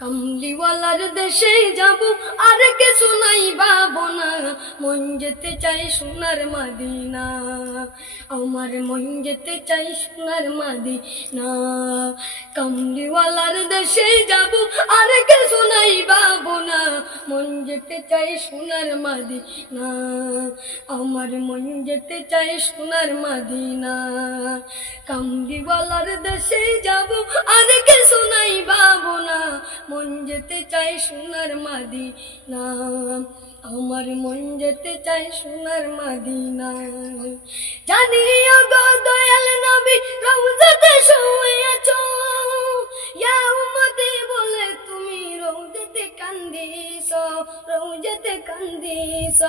কামলিওয়ালার দেশে যাব, আর কিছু নাই বাবো না মন যেতে চাই সোনার মাদিনা, আমার মন যেতে চাই সোনার মাদিনা। কামলিওয়ালার দেশে যাব, আর কিছু নাই বাবো না মন যেতে চাই সোনার মাদিনা, আমার মন যেতে চাই সোনার মাদিনা। কামলিওয়ালার দেশে যাব, আর যেতে চাই সোনার মাদিনা, আমার মন যেতে চাই সোনার মাদিনা। জানি দয়াল নবী রওজাতে শুয়ে আছো ইয়া উম্মতি বলে তুমি রওজাতে কান্দিস রওজাতে কান্দিস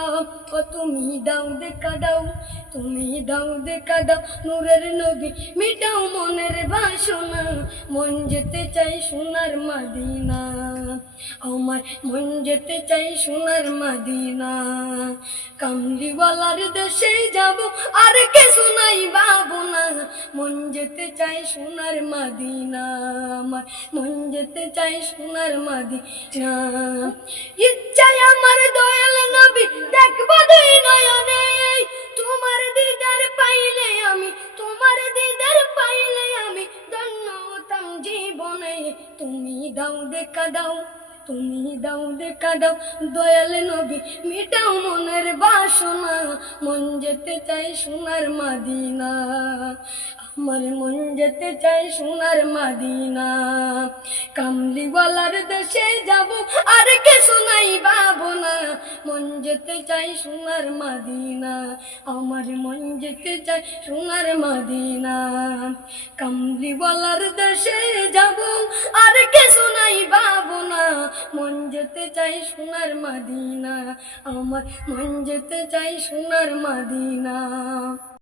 ও তুমি দাও দেখা দাও, তুমি দাও দেখা দাও, নূরের নবী মিটাও মনের বাসনা। মন যেতে চাই সোনার মাদিনা। আমার মন যেতে চাই সোনার মাদিনা। কামলিওয়ালার দেশে যাব, আর কে শোনাই বাবু না। মন যেতে চাই সোনার মাদিনা, আমার মন যেতে চাই সোনার মাদিনা। ইচ্ছায় আমার দয়াল নবী দেখব জীবনে তুমি দাও দেখা দাও, তুমি দাও দেখা দাও। দয়াল নবী, মিটাও মনের বাসনা, মন যেতে চাই সোনার মাদিনা। আমার মন যেতে চাই সোনার মাদিনা। কামলিওয়ালার দেশে যাব, আর কে শোনাই বাবো। যেতে চাই সোনার মাদিনা, আমার মন যেতে চাই সোনার মাদিনা। কামলিওয়ালার দেশে যাব আর কে শোনাই বাবু না, মন যেতে চাই সোনার মাদিনা, আমার মন যেতে চাই সোনার মাদিনা।